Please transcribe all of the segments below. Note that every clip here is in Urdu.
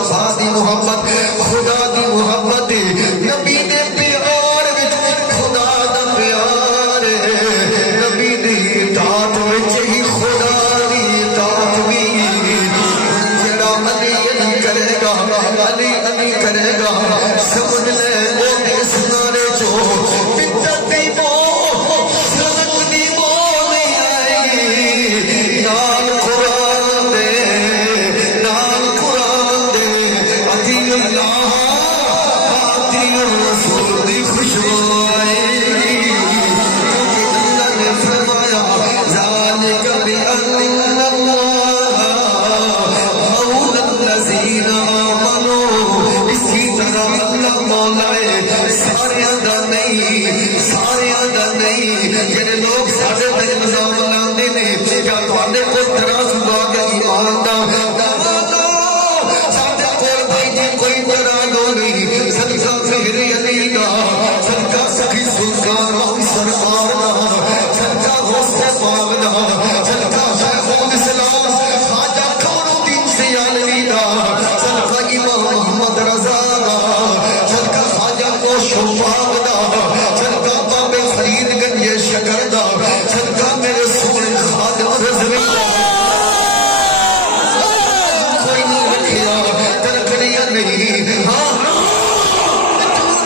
مصطفیٰ دی محبت خدا دی محبت نبی دے پیار وچ خدا دا پیار نبی دی اطاعت وچ ہی خدا دی اطاعت بھی جڑا علی علی کرے گا علی علی کرے گا سمجھ لے وہ اس نعرے جو بدعت دی بو شرک دی بو نہیں آئی نال قرآن دے نال قرآن دے اطیع اللہ اطیع الرسول دی خوشبو آئی اللہ نے فرمایا ذالک بأن اللہ مولى الذین آمنوا اسی طرح اللہ مولا ہے سارے دا نہیں جڑے لوگ سارے تے نظام لاندے نے کیا تواڈے کول ترازو آ گیا ایمان دا ساڈے کول بھائی جی کوئی ترازو نہیں صدقہ فہر علی دا صدقہ سخی سلطان راہی سرکار دا صدقہ غوث پاک دا صدقہ شیخ الاسلام خواجہ قمر الدین سیالوی دا صدقہ امام محمد رضا دا صدقہ خواجہ کوشو پاک دا صدقہ بابے فرید گنج شکر دا صدقہ میرے سونے خادم رضوی کوئی نہیں رکھیا ترکڑیاں نہیں ہاں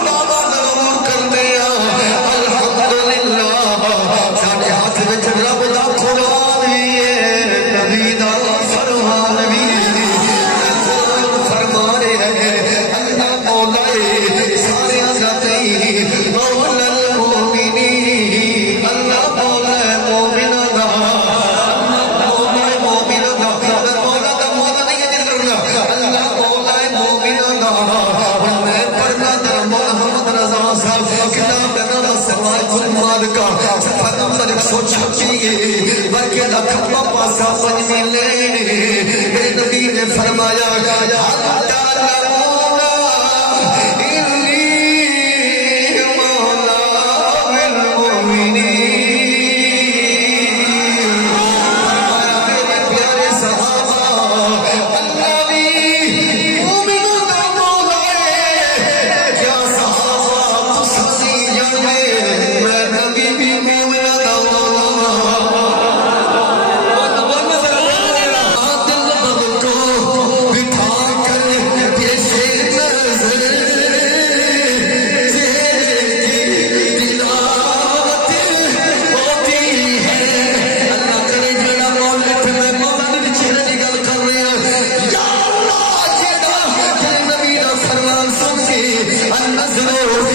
بابا ضرور کرتے ہیں الحمدللہ ساڑھے ہاتھ میں رب دا قرآن ہے نبی دا فرمان بھی فرما رہے ہیں اللہ مولا سارے ذاتی مولا المومنین اللہ مولا مومنہ دا مولا مومنہ دا مولا دا مولا نہیں ہے کرنا اللہ مولا مومنہ دا میں پڑھنا دا مولا محمد رضا صاحب کتاب کا نام سماعت الماد کا صفحہ نمبر 136 بلکہ لکھما پاسا پنجمی لینے میرے نبی نے فرمایا النظر